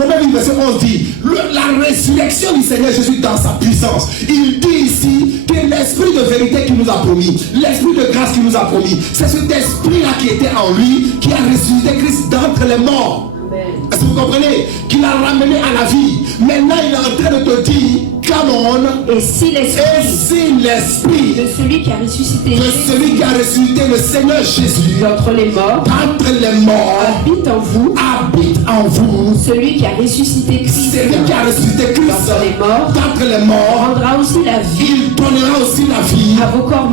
Romains 8, verset 11 dit, la résurrection du Seigneur Jésus dans sa puissance. Il dit ici que l'esprit de vérité qu'il nous a promis, l'esprit de grâce qu'il nous a promis, c'est cet esprit-là qui était en lui, qui a ressuscité Christ d'entre les morts. Est-ce que vous comprenez? Qu'il a ramené à la vie. Maintenant il est en train de te dire, come on. Et si l'esprit de celui qui a ressuscité le Seigneur Jésus d'entre les morts habite en vous, celui qui a ressuscité Christ d'entre les morts rendra aussi la vie. Il donnera aussi la vie à vos corps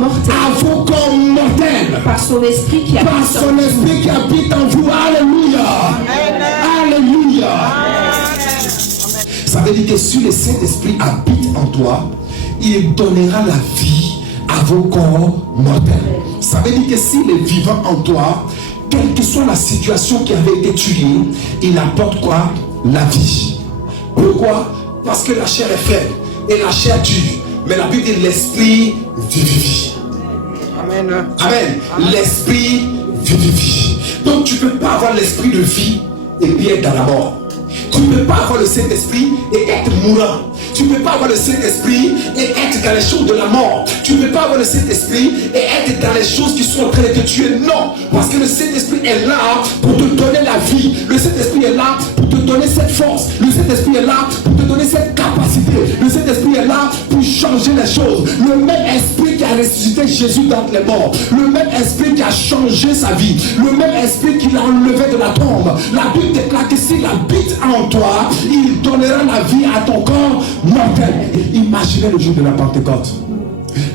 mortels. Par son esprit qui habite en vous. Alléluia. Alléluia. Ça veut dire que si le Saint-Esprit habite en toi, il donnera la vie à vos corps mortels. Ça veut dire que s'il est vivant en toi, quelle que soit la situation qui avait été tuée, il apporte quoi? La vie. Pourquoi? Parce que la chair est faible et la chair tue. Mais la Bible dit l'esprit vivifie. Amen. Amen. L'esprit vivifie. Donc tu ne peux pas avoir l'esprit de vie et puis être dans la mort. Tu ne peux pas avoir le Saint-Esprit et être mourant. Tu ne peux pas avoir le Saint-Esprit et être dans les choses de la mort. Tu ne peux pas avoir le Saint-Esprit et être dans les choses qui sont en train de te tuer. Non, parce que le Saint-Esprit est là pour te donner la vie. Le Saint-Esprit est là pour te donner cette force. Le Saint-Esprit est là pour te donner cette capacité. Le Saint-Esprit est là pour changer les choses. Le même esprit qui a ressuscité Jésus d'entre les morts, le même esprit qui a changé sa vie, le même esprit qui l'a enlevé de la tombe. La Bible déclare que s'il habite en toi, il donnera la vie à ton corps mortel. Imaginez le jour de la Pentecôte.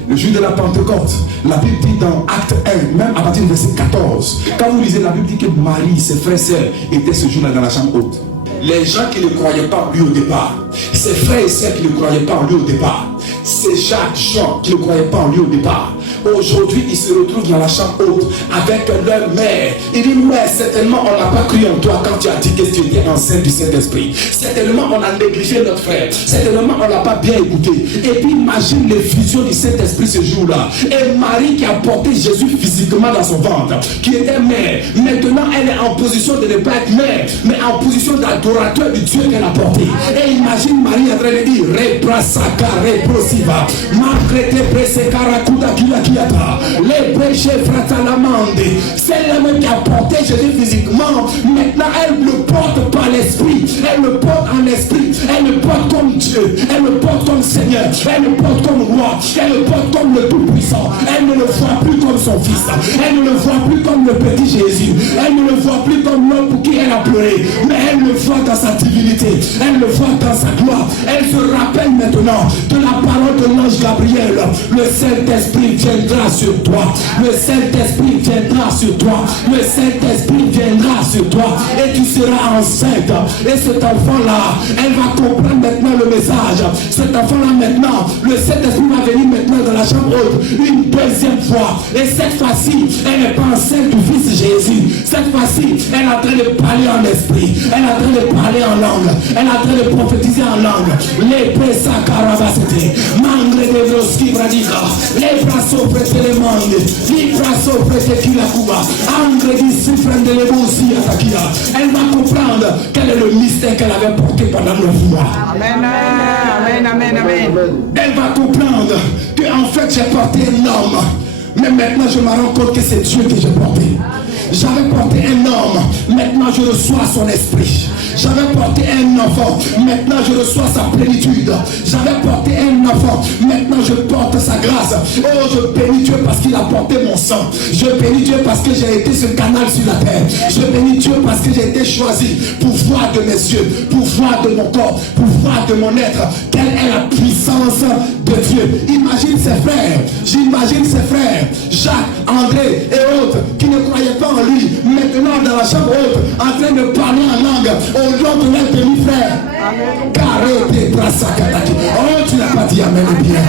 Le jour de la Pentecôte, la Bible dit dans Acte 1, même à partir du verset 14, quand vous lisez, la Bible dit que Marie, ses frères et sœurs étaient ce jour-là dans la chambre haute. Les gens qui ne croyaient pas en lui au départ, ses frères et sœurs qui ne croyaient pas en lui au départ, c'est Jacques, Jean qui ne croyaient pas en lui au départ. Aujourd'hui, ils se retrouvent dans la chambre haute avec leur mère. Il dit, mais certainement on n'a pas cru en toi quand tu as dit que tu étais enceinte du Saint-Esprit. Certainement on a négligé notre frère. Certainement on n'a pas bien écouté. Et puis imagine l'effusion du Saint-Esprit ce jour-là. Et Marie qui a porté Jésus physiquement dans son ventre, qui était mère. Maintenant elle est en position de ne pas être mère, mais en position d'adorateur du Dieu qu'elle a porté. Et imagine Marie en train de dire, reprasaka, reprosiva, makrete presekarakuda kilakiata, les péchés fratalamande. C'est la même qui a porté Jésus physiquement. Maintenant elle le porte par l'esprit. Elle le porte en esprit. Elle le porte comme Dieu. Elle le porte comme Seigneur. Elle le porte comme roi. Elle le porte comme le Tout-Puissant. Elle ne le voit plus comme son fils. Elle ne le voit plus comme le petit Jésus. Elle ne le voit plus comme l'homme pour qui elle a pleuré. Mais elle le voit dans sa divinité. Elle le voit dans sa gloire. Elle se rappelle maintenant de la parole de l'ange Gabriel. Le Saint-Esprit viendra sur toi. Le Saint-Esprit viendra sur toi. Le Saint-Esprit viendra sur toi. Et tu seras enceinte. Et cet enfant-là, elle va comprendre maintenant le message. Cet enfant-là maintenant, le Saint-Esprit va venir maintenant dans la chambre haute une deuxième fois. Et cette fois-ci, elle n'est pas enceinte du Fils Jésus. Cette fois-ci, elle est en train de parler en esprit. Elle est en train de parler en langue. Elle est en train de prophétiser en langue. Les pressa carabasete. Mangre de vroski bradiga. Les brasso prete le mande. Les brasso prete kilakuba. Angre di sifren de lebosi atakia. Elle va comprendre quel est le mystère qu'elle avait porté pendant 9 mois. Amen. Amen. Amen. Amen. Elle va comprendre que en fait j'ai porté un homme. Mais maintenant je me rends compte que c'est Dieu que j'ai porté. J'avais porté un homme, maintenant je reçois son esprit. J'avais porté un enfant, maintenant je reçois sa plénitude. J'avais porté un enfant, maintenant je porte sa grâce. Oh, je bénis Dieu parce qu'il a porté mon sang. Je bénis Dieu parce que j'ai été ce canal sur la terre. Je bénis Dieu parce que j'ai été choisi pour voir de mes yeux, pour voir de mon corps, pour voir de mon être quelle est la puissance de Dieu. Imagine ses frères, j'imagine ses frères, Jacques, André et autres qui ne croyaient pas en lui, maintenant dans la chambre haute, en train de parler en langue au nom de leur demi-frère. Carré de Brasakataki. Oh, tu n'as pas dit amen bien.